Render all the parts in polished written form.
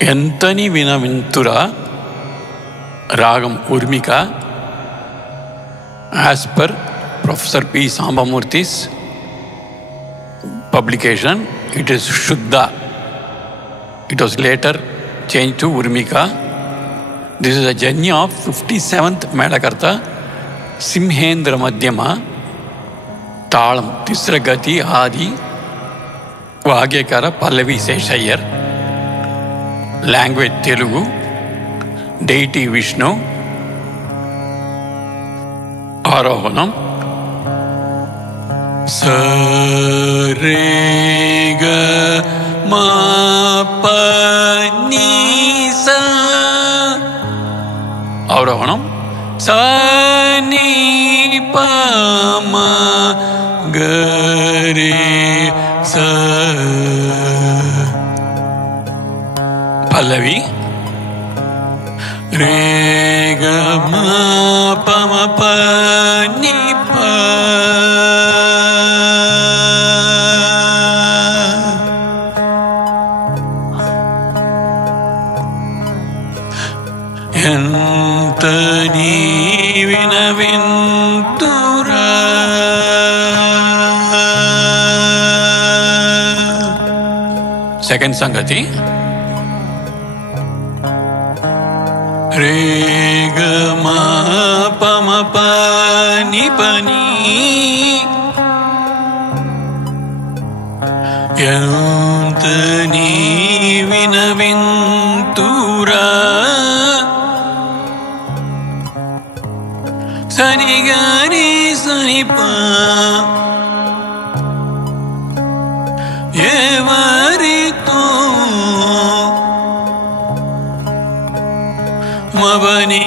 Entani Vinavintura Ragam Urmika, as per Professor P. Sambamurthy's publication, it is Shuddha. It was later changed to Urmika. This is a journey of 57th Melakarta, Simhendra Madhyama, Talam, Tisragati, Adi, Vagyakara, Pallavi Seshayar, language Telugu, deity Vishnu, Arohanam, Sarega Mapanisa, Arohanam, Sani Pama Gare Sa Pallavi Re ga ma pa ma pa ni pa Entani Vinavintura Second Sangati Re ga ma pa ma pa ni pa ni Yantani Vinavintura Sani ga ni sani pa Yevarito Mavani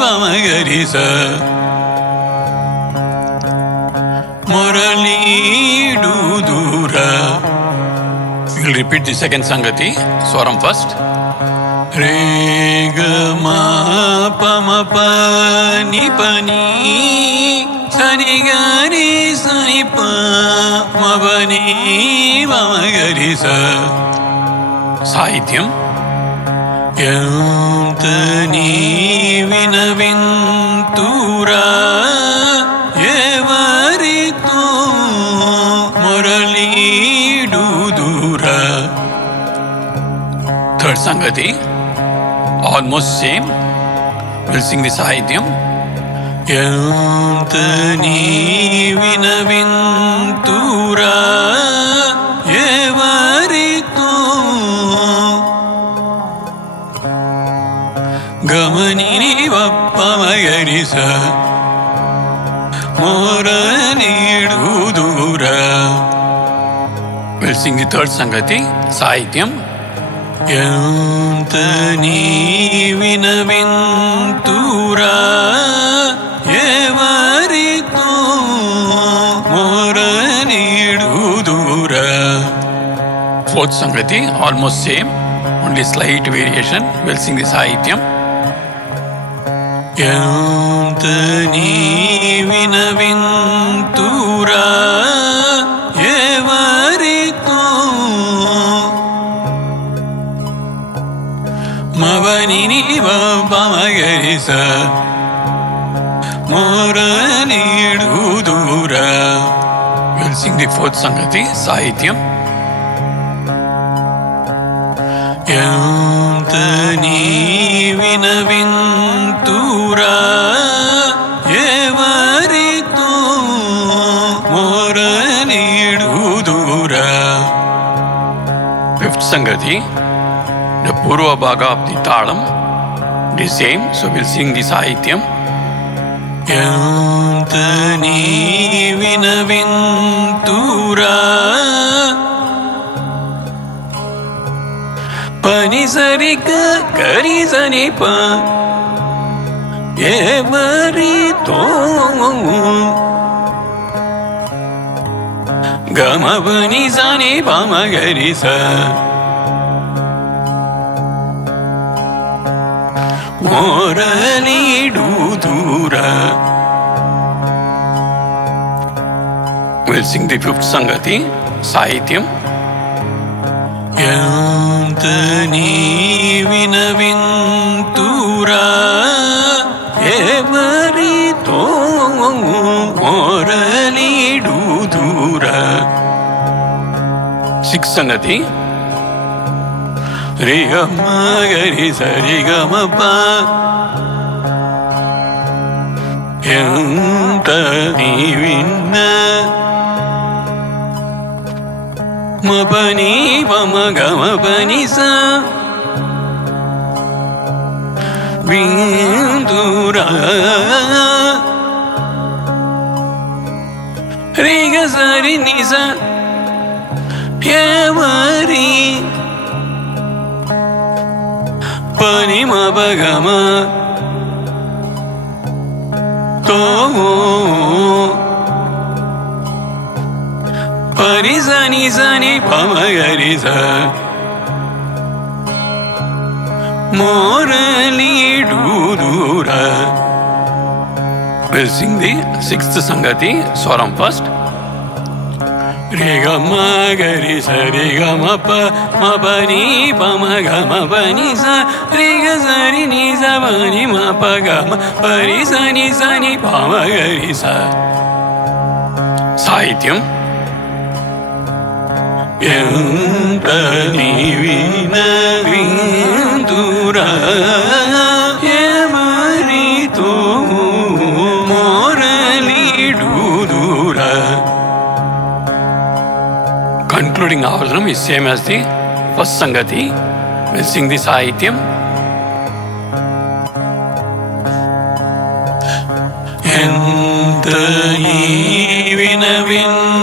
Vamagarisa Morali Dudura. We'll repeat the second Sangati, Swaram first. Re ga ma pa ma pa ni pa ni Sani ga ni sani pa Mavani Vamagarisa. Sahityam Yantani Vinavintura Yevarito Morali Dudura. Third Sangati, almost same. We'll sing the Sahityam. Yantani Vinavintura Yevarito Gamanini Vapamagarisa Morani Dudura. We'll sing the third Sangati, Sahityam. Yantani Vinavintura Yevarito Morani Dudura. Fourth Sangati, almost same, only slight variation. We'll sing the Sahityam. Yantani Vinavintura Yevarito Mavanini Vapamagarisa Morani Dudura. We'll sing the fourth Sangati, Sahityam. Yantani Vinavintura Yevarito Morani Dudura. Fifth Sangati, the Purva Bhaga of the Talam, the same, so we'll sing the Sahityam. Yantani Vinavintura Pani Sarika Kari Sanipa Yevarito Gama Pani Sanipa Magarisa Morali Dudura. We'll sing the fifth Sangati, Sahityam. Yantani నీ వినవింతురా ఎవరితో మొరలిడుదురా. Six సంగతి రే గమ గరి సరి గమ ప ఎంత నీ విన్న మపని పమ గమ పని స విందురా రే గ సరి ని స ఎవరి పని మప గమ తో పరి సని సని పమ గరి స మొరలిడుదురా. We'll sing the sixth sangati swaram first. Re ga ma ga ri sa re ga ma pa ma pa ni pa ma ga ma pa ni sa re ga sa ri ni sa pa ni ma pa ga ma pa ri sa ni pa ma ga ri sa. Sahityam ఎంత నీ వినవింతురా ఎవరితో మొరలిడుదురా. Concluding Avadhanam is same as the first Sangati. We'll sing the Sahityam. ఎంత నీ వినవింతురా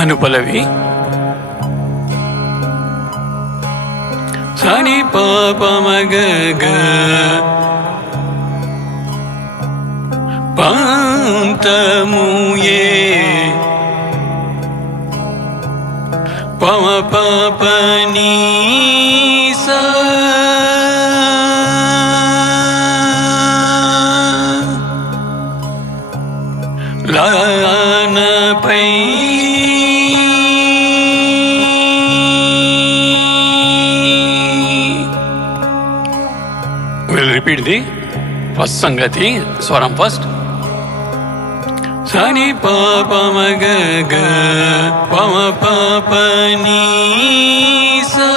అనుపలవి సని పాప మగ పంతముయే పమ పాప నీ సా లానపై We'll repeat the first Sangati swaram first. Sani papa maga ga pama papa ni sa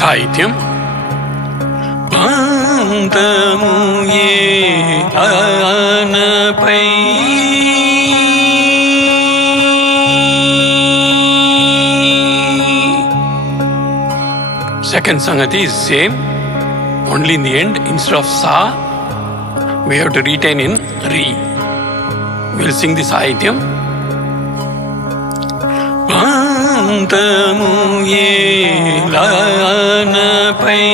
Sahityam pantamu ye anapai Second Sangati is same, only in the end, instead of sa, we have to retain in ri. We'll sing the Sahityam. Pantamu ye lanapai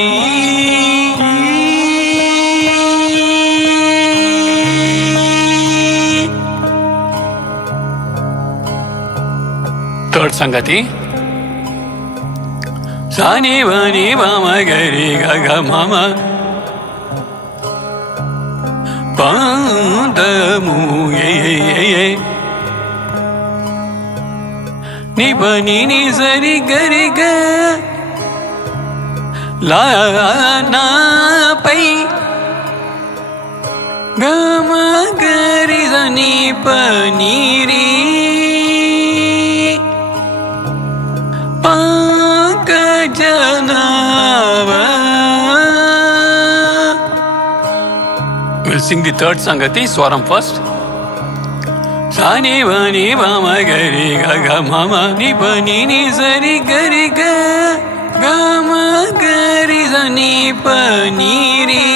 Third Sangati. Sani vani vama gari gaga mama pandamu ye ni pani ni sari gari ga la na pai gama gari sani pani ri Janava. We'll sing the third Sangati, Swaram first. Sani vani vama gari gaga mama ni pani ni sari gari ga gama gari sani pani ri.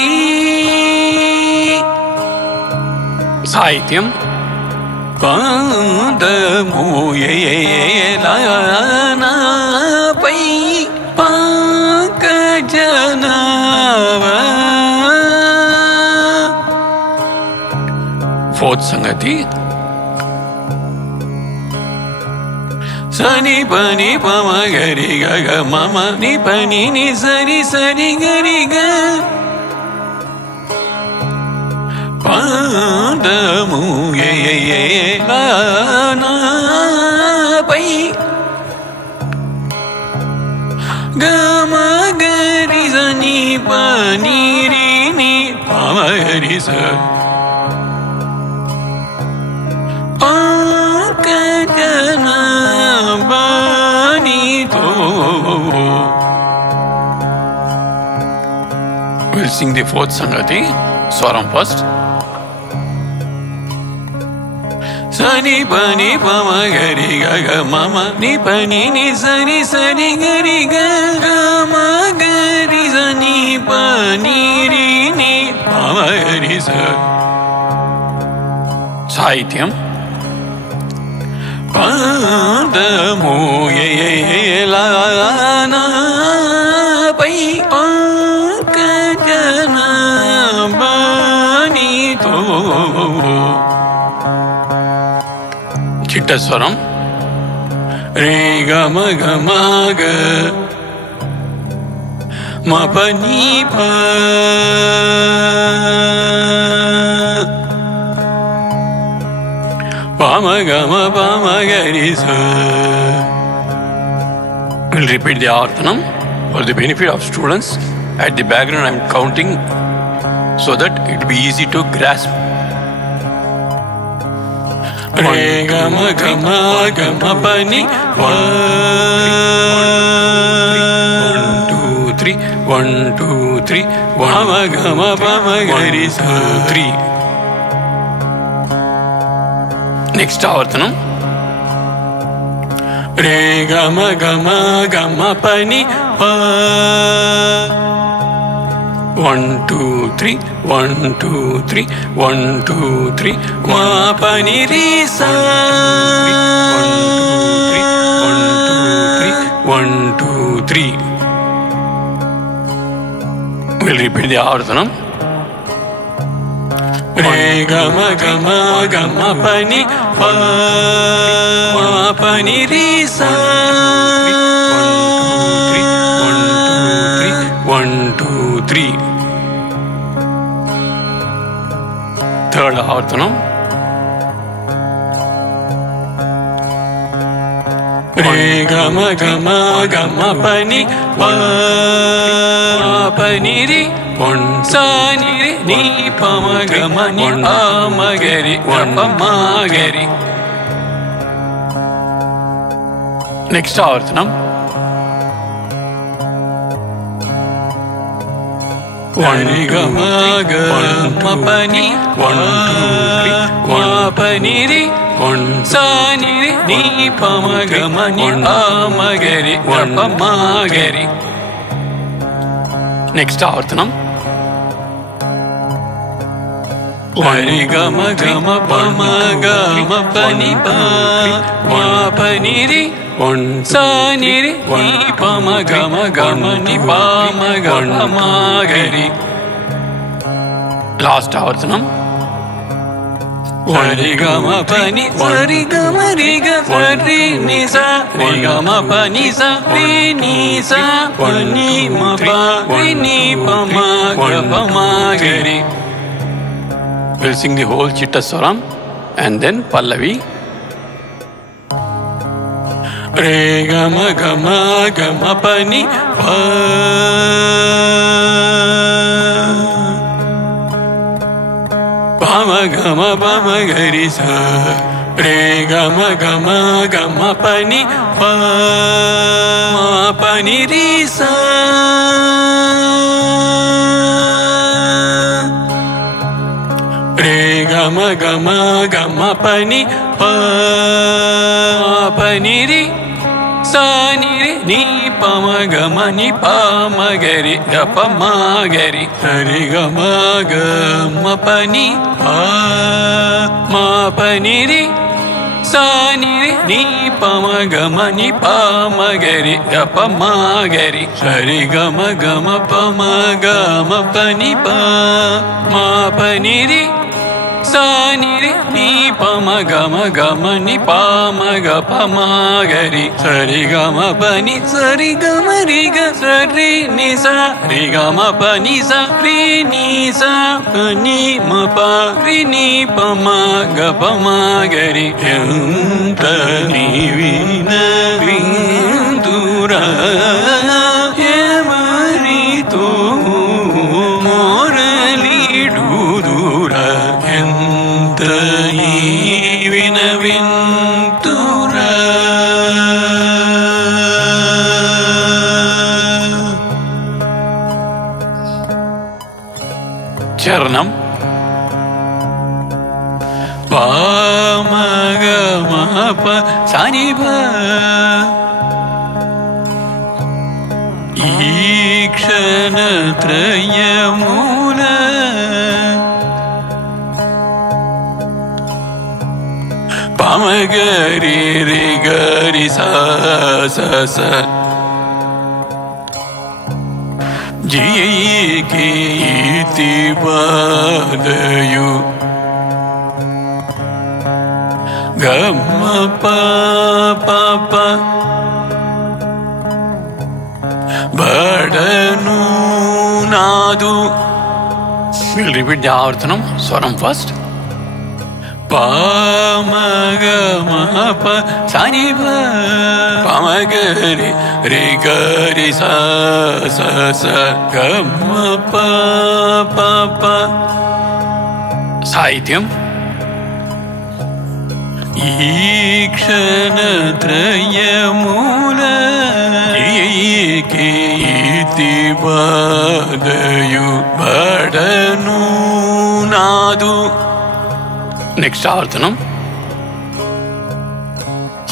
Sahityam pandamu ye lana pai Janava. Fourth Sangati sani pani pama gari ga ga mama ni pani ni sari sari gari ga padamu ye ye ye la na pai gama gari sani pani ri ni pama gari sa pakatana bani to. We'll sing the fourth Sangati, Swaram first. Sani pani pama gari ga ga mama ni pani ni sari sari gari ga ma gari sani pani ri ni pama gari sa. Sahityam padamu ye ye ye la na pai pakatana bani to. Chittaswaram re ga ma ga ma pa ni pa pama gama pama gari sa. We'll repeat the Arthanam for the benefit of students. At the background I am counting so that it will be easy to grasp. Re gama gama gama pani 1 2 3 1 2 3 pama gama pama gari sa 3. Next Avartanam re gama gama gama pani 1 2 3 1 2 3 1 2 3 ma pani ri sa 1 2 3. We'll repeat the Avartanam. Re gama gama gama pani pa pani ri sa 1 2 3. Third Avartanam. Re gama gama gama pani pa pani ri 1 sa ni ri ni pama gama ni pama gari pama gari. Next Avartanam. 1 gama gama pani 1 2 3 ma pani ri 1 sa ni ri ni pama gama ni pama gari pama gari. Next Avartanam. 1 gama gama pama gama pani pa ma pani ri 1 sa ni ri ni pama gama gama ni pama gama gari. Last Avartanam. 1 gama pani sari gama ri ga sari ni sa ri gama pani sa ri ni sa pani ma pa ri ni pama gama gari. We'll sing the whole Chittaswaram and then Pallavi. Re gama gama gama pani pa pama gama pama gari sa. Re gama gama gama pani pa pani ri sa 'Re ga ma ga pani pa pani ri sa ni ri ni pa ni pa ma ga ri ga pa ma ga ri re ga ma pani pa ma pani ri sa ni ri ni pa ni pa ma ga ri ga pa ma ga ri re ga ma pa ma pani pa ma pani ri sa ni re ni pa ma ga ni pa ma ga pa ma ga ri sa ri ga ma pa ni sa ri ga ma ri ga sa ri ni sa ri ga ma pa ni sa ri ni sa pa ni ma pa ri ni pa ma ga ri enta ni vina vindura emarito moralidudura enta ni vina vindura. చరణం పామగమప సనిభ ఈక్షణత్రయమూల పమగరి రి గరి స జీకి బాదయు గమ పాప బడను నాదు. We'll repeat the ఆవర్తనం. స్వరం first. పామగమప సనిభ పమగరి రి గరి స గమ పాప. సాహిత్యం ఈక్షణత్రయమూల కీర్తివాదయు బడను నాదు. నెక్స్ట్ ఆవర్తనం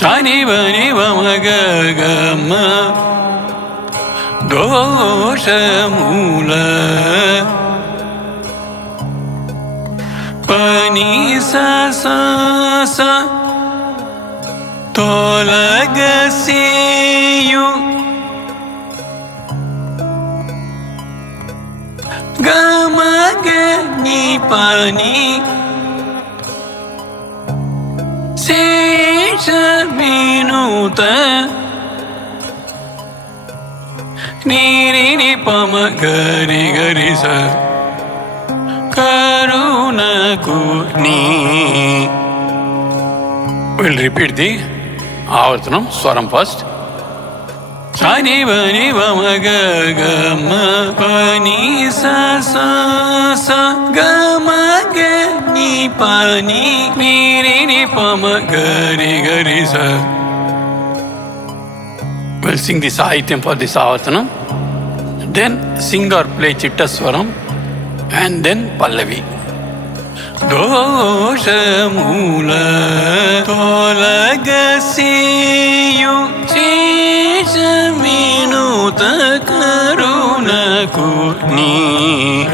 సని బని వమగ గమ దోషమూల పని స తొలగసేయు గమగ ని పని శేష వినుత నీరి ని పమ గరి గరి స కరుణకు నీ. We'll repeat the ఆవర్తనం. స్వరం ఫస్ట్. సని బని వమగ గమ పని స గమగ ని పని నీరి ని పమ గరి గరి స. We'll sing the సాహిత్యం for this ఆవర్తనం. Then sing or play చిట్ట స్వరం and then పల్లవి. దోషమూల తొలగసేయు శేషమినుత కరుణకు నీ.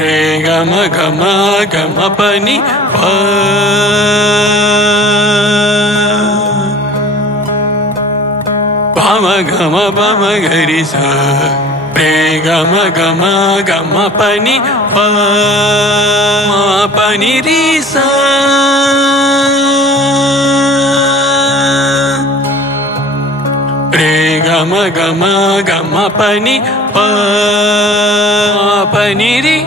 రే గమ గమ గమ పని పమ గమ పమ గరి స రే గమ గమ గమ పని పని రి స రే గమ గమ గమ పని పని రి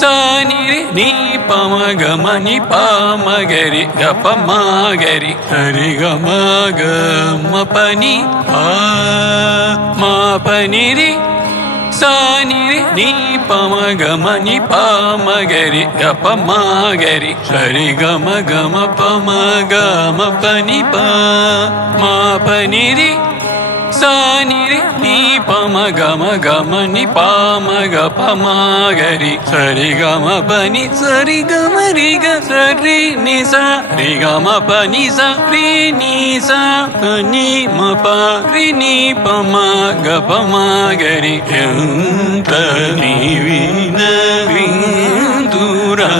స ని రి ని పమ గమ ని పమ గరి గ పమ గరి హరి గమ గమ పని పని రి స ని రి ని పమ గమ ని పమ గరి గ పమ గరి హరి గమ గమ పమ గమ పని పని రి స ని రి ని పమ గమ గమ ని పమ గ పమ గరి సరి గమ పని సరి గమ రి గ సరి ని స రి గమ పని స రి ని స పని మ ప రి ని పమ గ పమ గరి ఎంత ని విన విందురా